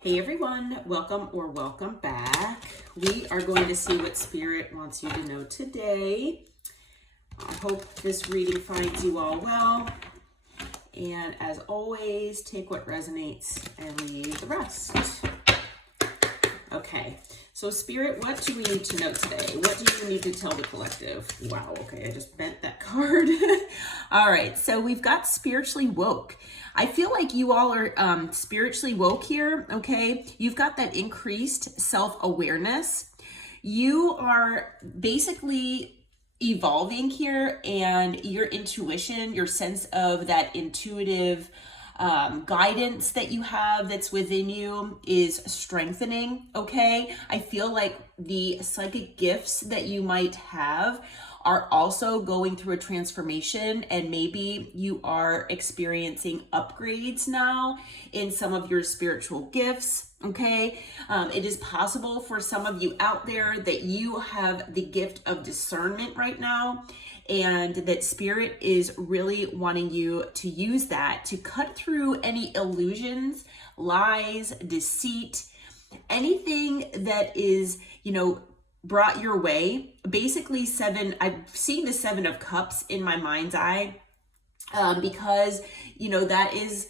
Hey everyone, welcome back. We are going to see what Spirit wants you to know today. I hope this reading finds you all well. And as always, take what resonates and leave the rest. Okay, so Spirit, what do we need to know today? What do you need to tell the collective? Wow, okay, I just bent that card. All right, so we've got spiritually woke. I feel like you all are spiritually woke here, okay? You've got that increased self-awareness. You are basically evolving here, and your intuition, your sense of that intuitive guidance that you have that's within you is strengthening, okay? I feel like the psychic gifts that you might have are also going through a transformation, and maybe you are experiencing upgrades now in some of your spiritual gifts, okay? It is possible for some of you out there that you have the gift of discernment right now, and that Spirit is really wanting you to use that to cut through any illusions, lies, deceit, anything that is, brought your way. Basically, I'm seeing the 7 of Cups in my mind's eye, because, that is,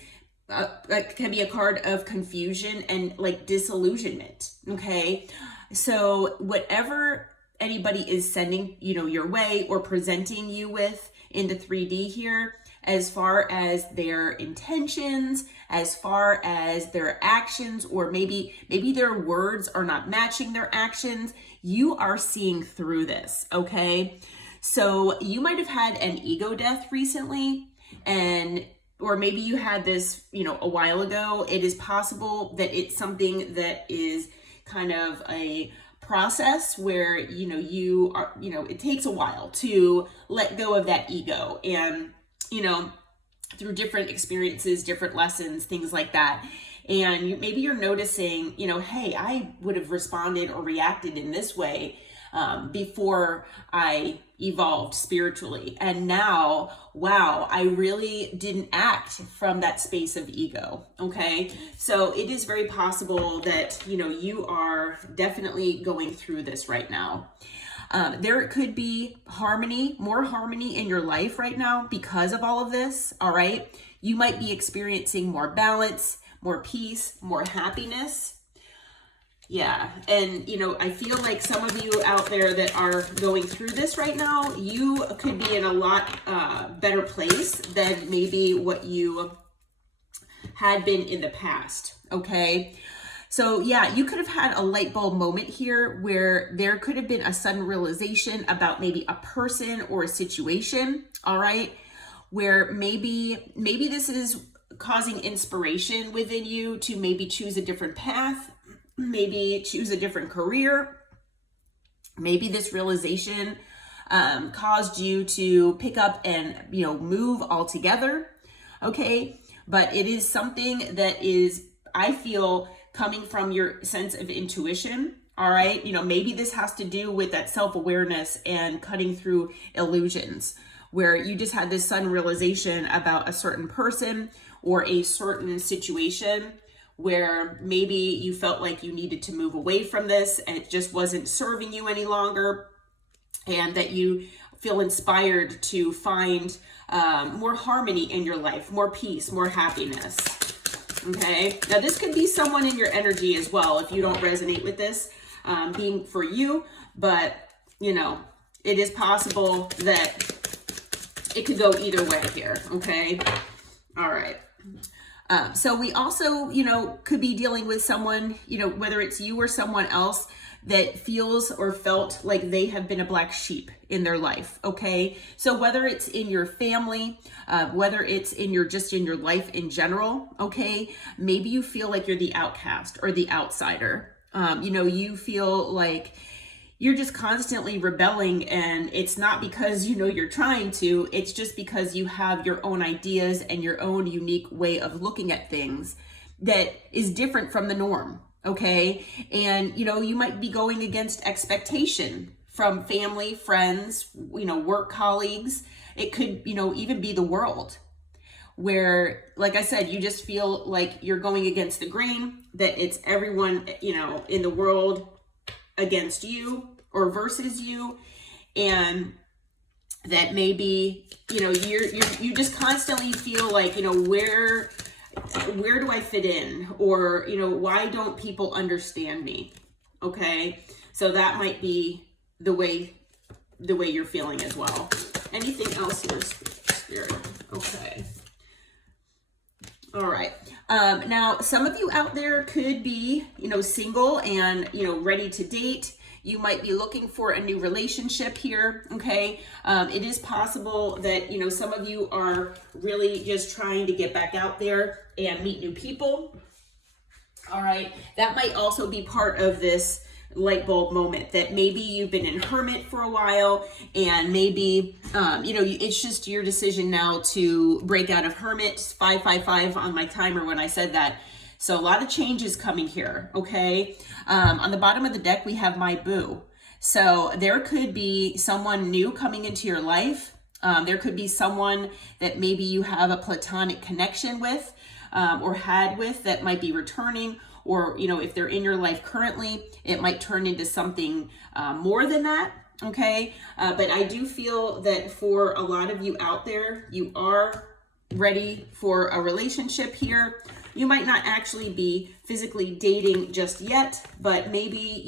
that can be a card of confusion and like disillusionment, okay? So whatever anybody is sending, your way or presenting you with in the 3D here, as far as their intentions, as far as their actions, or maybe their words are not matching their actions, you are seeing through this, okay? So you might have had an ego death recently, or maybe you had this, a while ago. It is possible that it's something that is kind of a process where, you are, it takes a while to let go of that ego, and, through different experiences, different lessons, things like that. And maybe you're noticing, hey, I would have responded or reacted in this way before I evolved spiritually. And now, wow, I really didn't act from that space of ego, okay? So it is very possible that, you are definitely going through this right now. There could be more harmony in your life right now because of all of this, all right? You might be experiencing more balance, more peace, more happiness. Yeah, and I feel like some of you out there that are going through this right now, you could be in a lot better place than maybe what you had been in the past, okay? So yeah, you could have had a light bulb moment here where there could have been a sudden realization about maybe a person or a situation, all right? Where maybe this is causing inspiration within you to maybe choose a different path, maybe choose a different career. Maybe this realization caused you to pick up and, move altogether, okay? But it is something that is, I feel, coming from your sense of intuition, all right? Maybe this has to do with that self-awareness and cutting through illusions, where you just had this sudden realization about a certain person or a certain situation where maybe you felt like you needed to move away from this and it just wasn't serving you any longer, and that you feel inspired to find more harmony in your life, more peace, more happiness. Okay, now this could be someone in your energy as well if you don't resonate with this being for you, but it is possible that it could go either way here, okay? All right. So we also, could be dealing with someone, whether it's you or someone else that feels or felt like they have been a black sheep in their life, okay? So whether it's in your family, whether it's in your life in general, okay? Maybe you feel like you're the outcast or the outsider. You feel like you're just constantly rebelling, and it's not because, you're trying to, it's just because you have your own ideas and your own unique way of looking at things that is different from the norm, okay? And, you might be going against expectation from family, friends, work colleagues. It could, even be the world. where, like I said, you just feel like you're going against the grain, that it's everyone, you know, in the world against you or versus you, and that maybe, you know, you just constantly feel like, you know, where do I fit in? Or, you know, why don't people understand me? Okay. So that might be the way you're feeling as well. Anything else here, Spirit? Okay. All right. Now, some of you out there could be, you know, single and, you know, ready to date. You might be looking for a new relationship here, okay? It is possible that, you know, some of you are really just trying to get back out there and meet new people, all right? That might also be part of this light bulb moment, that maybe you've been in hermit for a while, and maybe, you know, it's just your decision now to break out of hermit. 555 on my timer when I said that. So a lot of change is coming here, okay? On the bottom of the deck, we have my boo. So there could be someone new coming into your life. There could be someone that maybe you have a platonic connection with, or had with, that might be returning, or, you know, if they're in your life currently, it might turn into something more than that, okay? But I do feel that for a lot of you out there, you are ready for a relationship here. You might not actually be physically dating just yet, but maybe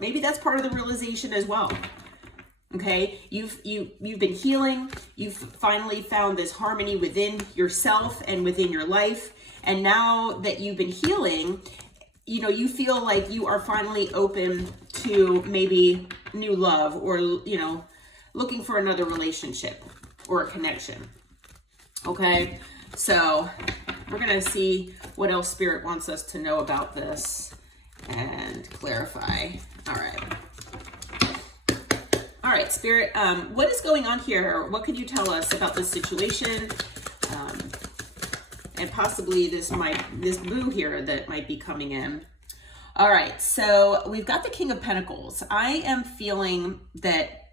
maybe that's part of the realization as well. Okay, you've been healing. You've finally found this harmony within yourself and within your life. And now that you've been healing, you know, you feel like you are finally open to maybe new love, or, you know, looking for another relationship or a connection. Okay, so we're going to see what else Spirit wants us to know about this and clarify. All right, Spirit, what is going on here? What could you tell us about this situation? And possibly this boo here that might be coming in. All right, so we've got the King of Pentacles. I am feeling that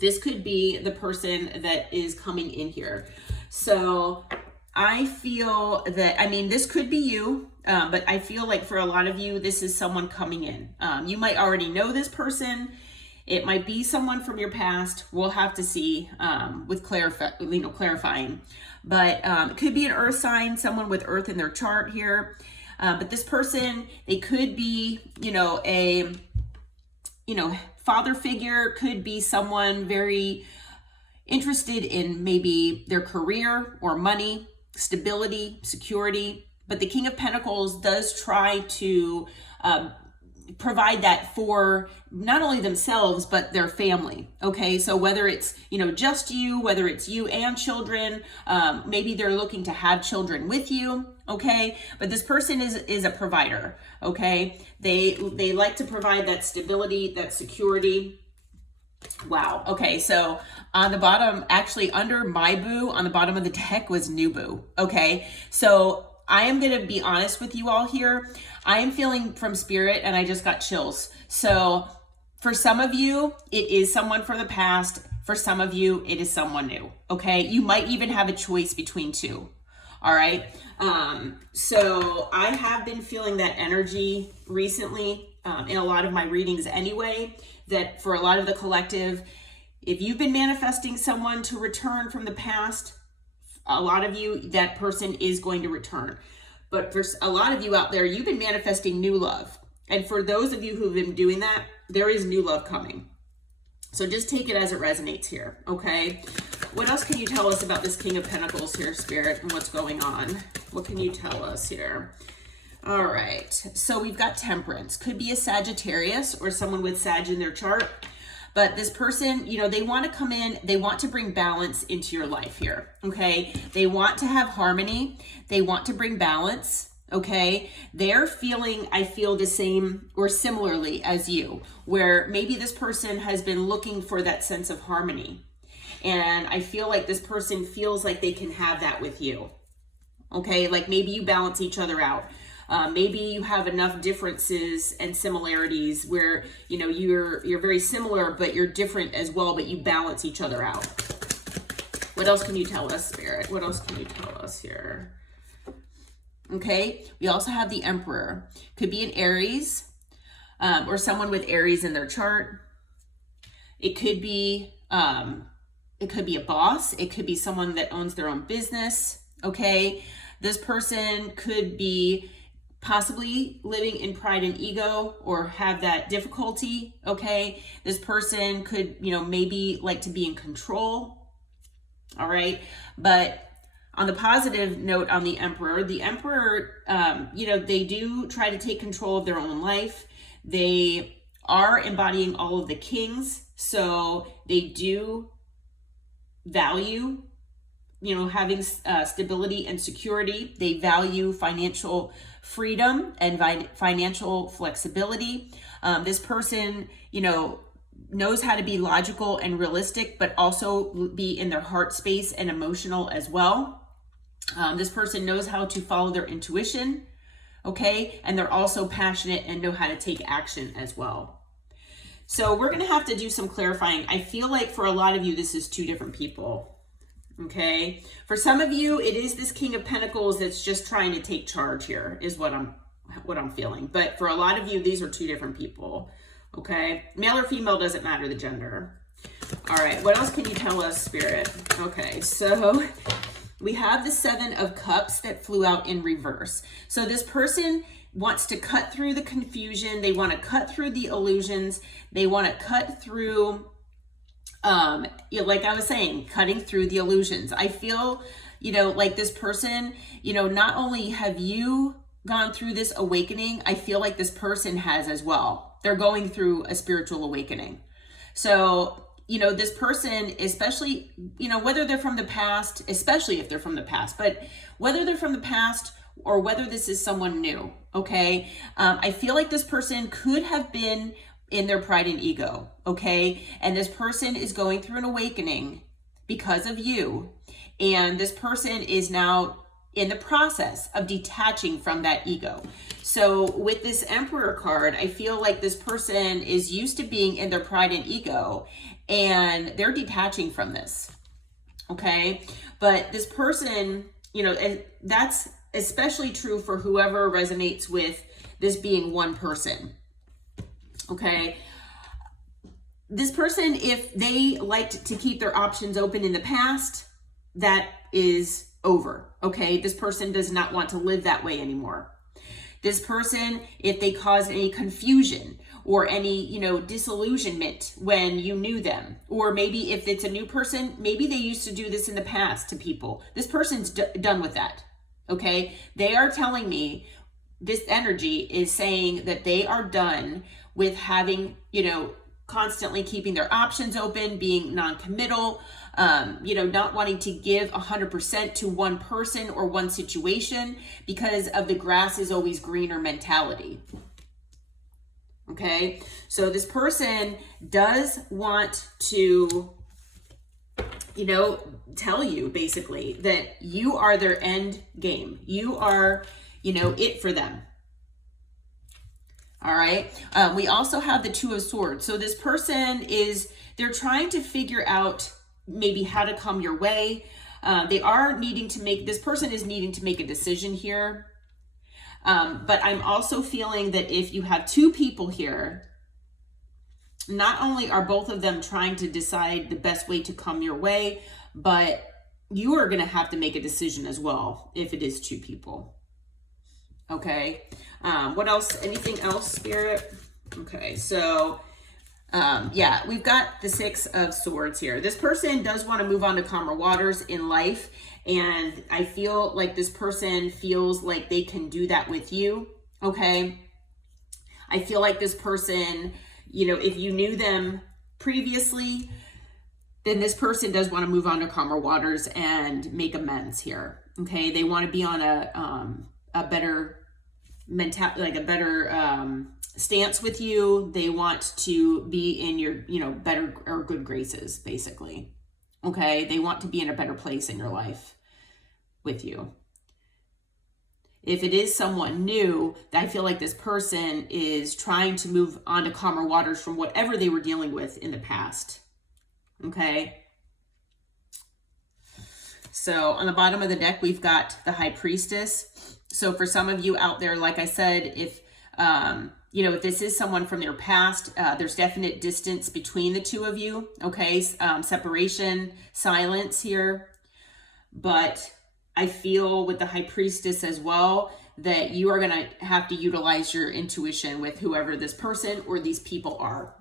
this could be the person that is coming in here. So I feel that, I mean, this could be you, but I feel like for a lot of you, this is someone coming in. You might already know this person. It might be someone from your past. We'll have to see with clarifying. But it could be an earth sign, someone with earth in their chart here. But this person, they could be, you know, a, you know, father figure, could be someone very interested in maybe their career or money, stability, security. But the King of Pentacles does try to provide that for not only themselves, but their family. Okay, so whether it's, you know, just you, whether it's you and children, maybe they're looking to have children with you. Okay, but this person is a provider. Okay, they like to provide that stability, that security. Wow. Okay, so on the bottom, actually under my boo, on the bottom of the deck was new boo. Okay, so I am going to be honest with you all here. I am feeling from Spirit, and I just got chills. So for some of you, it is someone from the past. For some of you, it is someone new. Okay, you might even have a choice between two. All right. So I have been feeling that energy recently in a lot of my readings anyway, that for a lot of the collective, if you've been manifesting someone to return from the past, a lot of you, that person is going to return. But for a lot of you out there, you've been manifesting new love. And for those of you who've been doing that, there is new love coming. So just take it as it resonates here, okay? What else can you tell us about this King of Pentacles here, Spirit, and what's going on? What can you tell us here? All right, so we've got Temperance. Could be a Sagittarius or someone with Sag in their chart. But this person, you know, they want to come in, they want to bring balance into your life here, okay? They want to have harmony. They want to bring balance, okay? They're feeling, I feel the same or similarly as you, where maybe this person has been looking for that sense of harmony. And I feel like this person feels like they can have that with you, okay? Like maybe you balance each other out. Maybe you have enough differences and similarities where, you know, you're very similar, but you're different as well, but you balance each other out. What else can you tell us, Spirit? What else can you tell us here? Okay, we also have the Emperor. Could be an Aries, or someone with Aries in their chart. It could be a boss. It could be someone that owns their own business. Okay, this person could be possibly living in pride and ego or have that difficulty. Okay, this person could, maybe like to be in control. All right, but on the positive note on the Emperor, they do try to take control of their own life. They are embodying all of the kings, so they do value, having stability and security. They value financial freedom and financial flexibility. This person, knows how to be logical and realistic, but also be in their heart space and emotional as well. This person knows how to follow their intuition, okay? And they're also passionate and know how to take action as well. So we're going to have to do some clarifying. I feel like for a lot of you, this is two different people, okay? For some of you, it is this King of Pentacles that's just trying to take charge here, is what I'm feeling. But for a lot of you, these are two different people, okay? Male or female, doesn't matter the gender. All right, what else can you tell us, Spirit? Okay, so we have the Seven of Cups that flew out in reverse. So this person wants to cut through the confusion. They want to cut through the illusions. They want to cut through, like I was saying, cutting through the illusions. I feel, like this person, not only have you gone through this awakening, I feel like this person has as well. They're going through a spiritual awakening. So this person, especially, whether they're from the past, especially if they're from the past, but whether they're from the past or whether this is someone new, okay? I feel like this person could have been in their pride and ego, okay? And this person is going through an awakening because of you. And this person is now in the process of detaching from that ego. So with this Emperor card, I feel like this person is used to being in their pride and ego, and they're detaching from this, okay? But this person, and that's especially true for whoever resonates with this being one person, okay? This person, if they liked to keep their options open in the past, that is over, okay? This person does not want to live that way anymore. This person, if they caused any confusion or any, disillusionment when you knew them, or maybe if it's a new person, maybe they used to do this in the past to people. This person's done with that, okay? They are telling me, this energy is saying that they are done with having, constantly keeping their options open, being non-committal, not wanting to give 100% to one person or one situation because of the grass is always greener mentality. Okay, so this person does want to, tell you basically that you are their end game. You are, it for them. All right. We also have the Two of Swords. So this person they're trying to figure out maybe how to come your way. This person is needing to make a decision here. But I'm also feeling that if you have two people here, not only are both of them trying to decide the best way to come your way, but you are going to have to make a decision as well if it is two people. Okay. What else? Anything else, Spirit? Okay. So, we've got the Six of Swords here. This person does want to move on to calmer waters in life. And I feel like this person feels like they can do that with you. Okay. I feel like this person, if you knew them previously, then this person does want to move on to calmer waters and make amends here. Okay. They want to be on a better mentality, like a better stance with you. They want to be in your, better or good graces, basically. Okay. They want to be in a better place in your life with you. If it is someone new, I feel like this person is trying to move on to calmer waters from whatever they were dealing with in the past. Okay. So on the bottom of the deck, we've got the High Priestess. So for some of you out there, like I said, if if this is someone from your past, there's definite distance between the two of you. Okay, separation, silence here. But I feel with the High Priestess as well that you are going to have to utilize your intuition with whoever this person or these people are.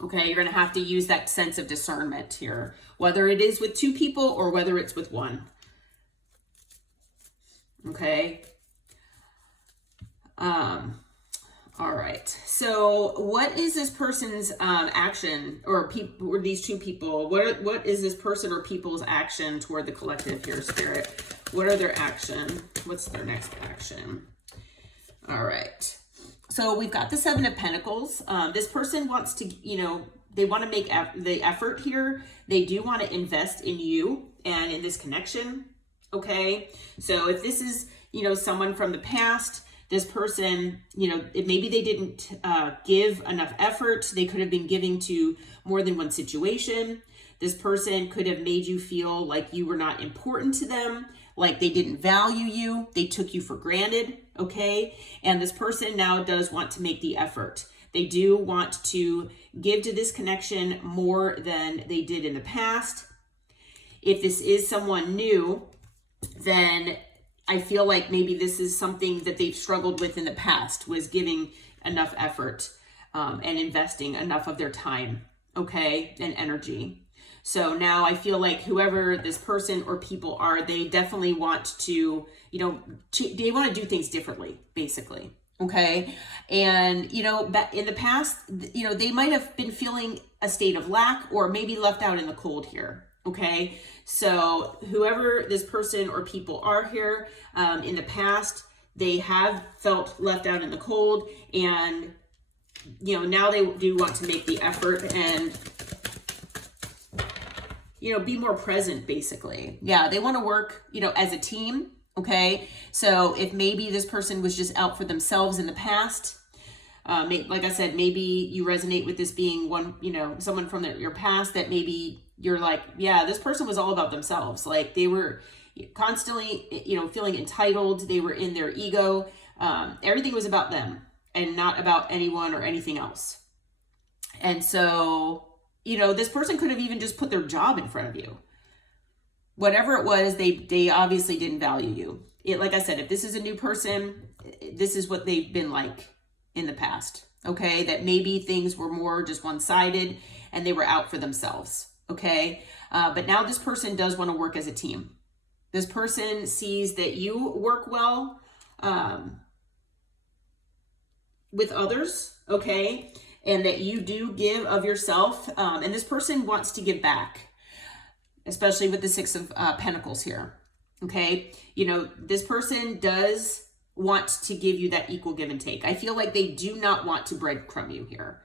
Okay, you're going to have to use that sense of discernment here, whether it is with two people or whether it's with one. Okay. All right. So what is this person's action, or these two people? What is this person or people's action toward the collective here, Spirit? What are their action? What's their next action? All right. So we've got the Seven of Pentacles. This person wants to, they want to make the effort here. They do want to invest in you and in this connection. Okay. So if this is, someone from the past, this person, maybe they didn't give enough effort. They could have been giving to more than one situation. This person could have made you feel like you were not important to them, like they didn't value you. They took you for granted, okay? And this person now does want to make the effort. They do want to give to this connection more than they did in the past. If this is someone new, then I feel like maybe this is something that they've struggled with in the past, was giving enough effort and investing enough of their time, okay, and energy. So now I feel like whoever this person or people are, they definitely want to, they want to do things differently, basically, okay? And, in the past, they might have been feeling a state of lack or maybe left out in the cold here. Okay, so whoever this person or people are here, in the past, they have felt left out in the cold, and, now they do want to make the effort and, be more present, basically. Yeah, they want to work, as a team. Okay, so if maybe this person was just out for themselves in the past, like I said, maybe you resonate with this being one, someone from your past that maybe you're like, yeah, this person was all about themselves. Like they were constantly, feeling entitled. They were in their ego. Everything was about them and not about anyone or anything else. And so, this person could have even just put their job in front of you. Whatever it was, they obviously didn't value you. Like I said, if this is a new person, this is what they've been like in the past. Okay, that maybe things were more just one-sided and they were out for themselves. Okay, but now this person does want to work as a team. This person sees that you work well with others, okay, and that you do give of yourself, and this person wants to give back, especially with the Six of Pentacles here, okay? This person does want to give you that equal give and take. I feel like they do not want to breadcrumb you here.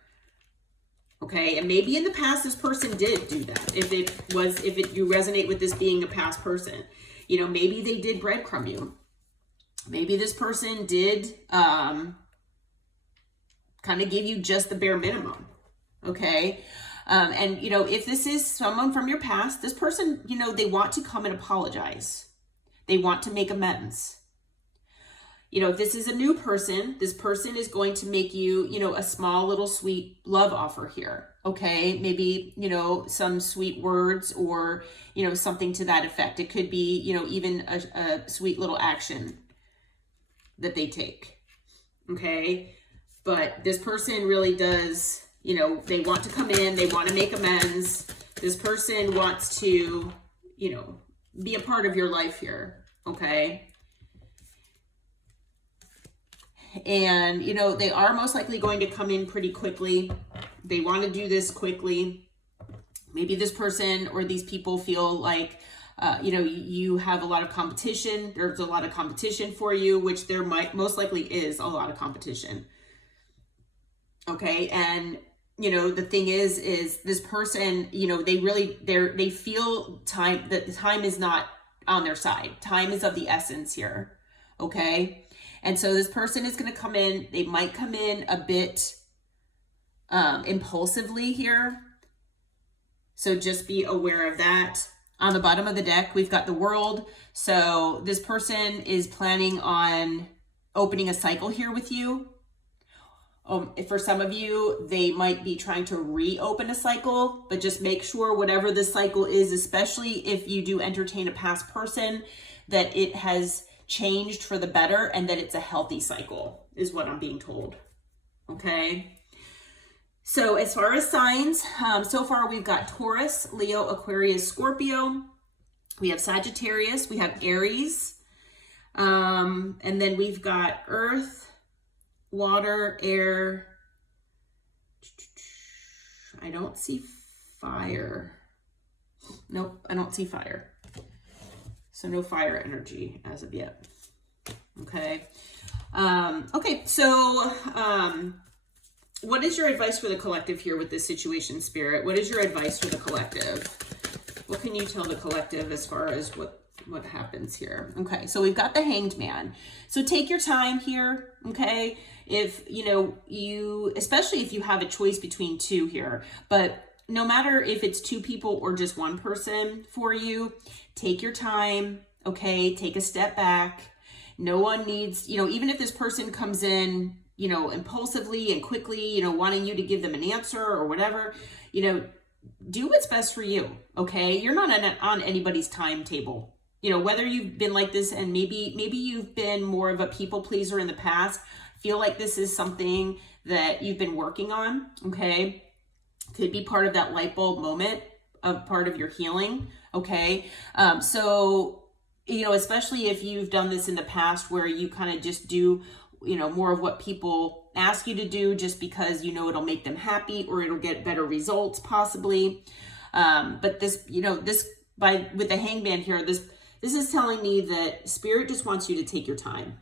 Okay, and maybe in the past this person did do that. If you resonate with this being a past person, maybe they did breadcrumb you. Maybe this person did kind of give you just the bare minimum. Okay, and if this is someone from your past, this person, they want to come and apologize. They want to make amends. If this is a new person, this person is going to make you, a small little sweet love offer here. Okay. Maybe, some sweet words or, something to that effect. It could be, even a sweet little action that they take. Okay. But this person really does, they want to come in, they want to make amends. This person wants to, be a part of your life here. Okay. And, they are most likely going to come in pretty quickly. They want to do this quickly. Maybe this person or these people feel like, you have a lot of competition. There's a lot of competition for you, which there most likely is a lot of competition. Okay. And, the thing is this person, they feel that the time is not on their side. Time is of the essence here. Okay. And so this person is going to come in. They might come in a bit impulsively here. So just be aware of that. On the bottom of the deck, we've got the World. So this person is planning on opening a cycle here with you. For some of you, they might be trying to reopen a cycle, but just make sure whatever the cycle is, especially if you do entertain a past person, that it has changed for the better and that it's a healthy cycle, is what I'm being told. Okay. So as far as signs, so far we've got Taurus, Leo, Aquarius, Scorpio. We have Sagittarius, we have Aries, and then we've got Earth, water, air. I don't see fire. Nope, I don't see fire. So no fire energy as of yet. Okay. Okay, so what is your advice for the collective here with this situation, Spirit? What is your advice for the collective? What can you tell the collective as far as what happens here? Okay, so we've got the Hanged Man. So take your time here, okay? If, especially if you have a choice between two here, but no matter if it's two people or just one person for you, take your time, okay? Take a step back. No one needs, even if this person comes in, impulsively and quickly, wanting you to give them an answer or whatever, do what's best for you, okay? You're not on anybody's timetable. Whether you've been like this and maybe you've been more of a people pleaser in the past, feel like this is something that you've been working on, okay? Could be part of that light bulb moment of part of your healing, okay? So, especially if you've done this in the past where you kind of just do, more of what people ask you to do just because, it'll make them happy or it'll get better results possibly. But this, with the Hangman here, this is telling me that Spirit just wants you to take your time.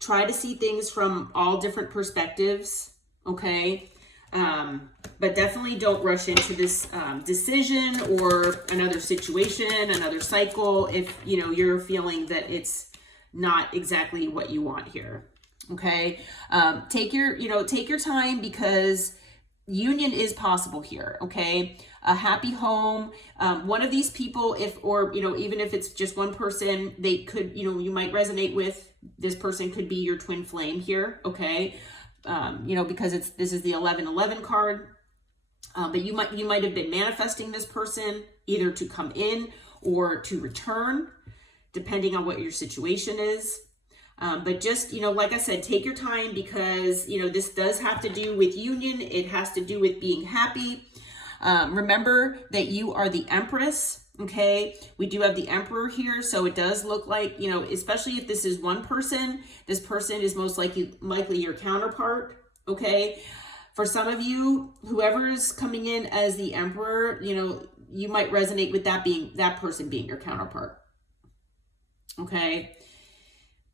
Try to see things from all different perspectives, okay? But definitely don't rush into this decision or another situation, another cycle, if, you're feeling that it's not exactly what you want here, okay? Take your time because union is possible here, okay? A happy home. One of these people, even if it's just one person, they could, you might resonate with. This person could be your twin flame here, okay? Because this is the 1111 card. But you might have been manifesting this person either to come in or to return, depending on what your situation is. But just, like I said, take your time because, this does have to do with union. It has to do with being happy. Remember that you are the Empress. Okay, we do have the Emperor here, so it does look like, especially if this is one person, this person is most likely your counterpart, okay? For some of you, whoever's coming in as the Emperor, you might resonate with that person being your counterpart, okay?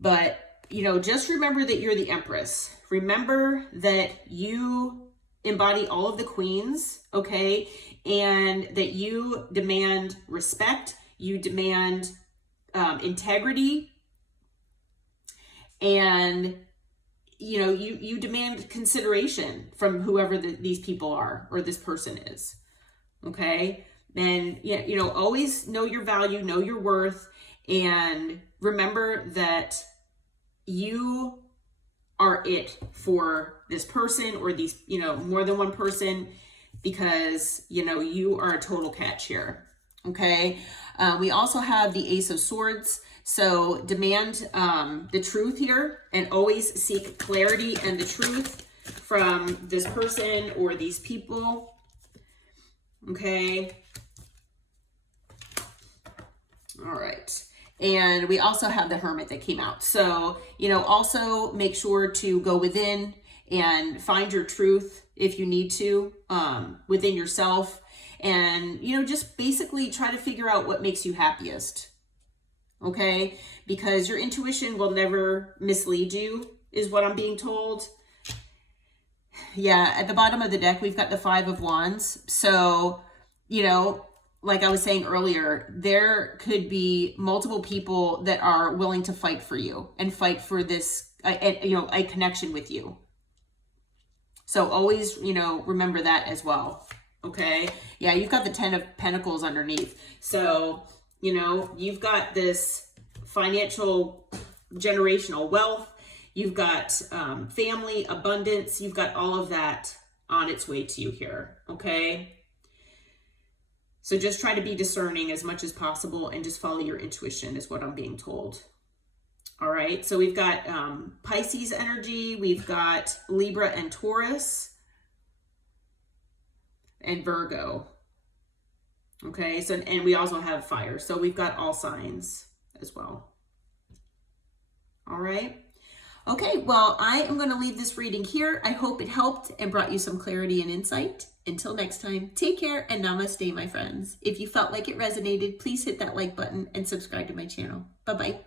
But, just remember that you're the Empress. Remember that you embody all of the queens, okay? And that you demand respect, you demand integrity, and you demand consideration from whoever these people are or this person is, okay? And always know your value, know your worth, and remember that you are it for this person or these, more than one person, because, you are a total catch here, okay? We also have the Ace of Swords. So demand the truth here and always seek clarity and the truth from this person or these people, okay? All right. And we also have the Hermit that came out. So, also make sure to go within and find your truth if you need to, within yourself. And, just basically try to figure out what makes you happiest. Okay? Because your intuition will never mislead you, is what I'm being told. Yeah, at the bottom of the deck, we've got the Five of Wands. So, like I was saying earlier, there could be multiple people that are willing to fight for you and fight for this, a connection with you. So always, remember that as well. Okay. Yeah, you've got the 10 of Pentacles underneath. So, you know, you've got this financial generational wealth. You've got family, abundance. You've got all of that on its way to you here. Okay. So just try to be discerning as much as possible and just follow your intuition is what I'm being told. All right. So we've got Pisces energy. We've got Libra and Taurus and Virgo. Okay. So, and we also have fire. So we've got all signs as well. All right. Okay, well, I am going to leave this reading here. I hope it helped and brought you some clarity and insight. Until next time, take care and namaste, my friends. If you felt like it resonated, please hit that like button and subscribe to my channel. Bye-bye.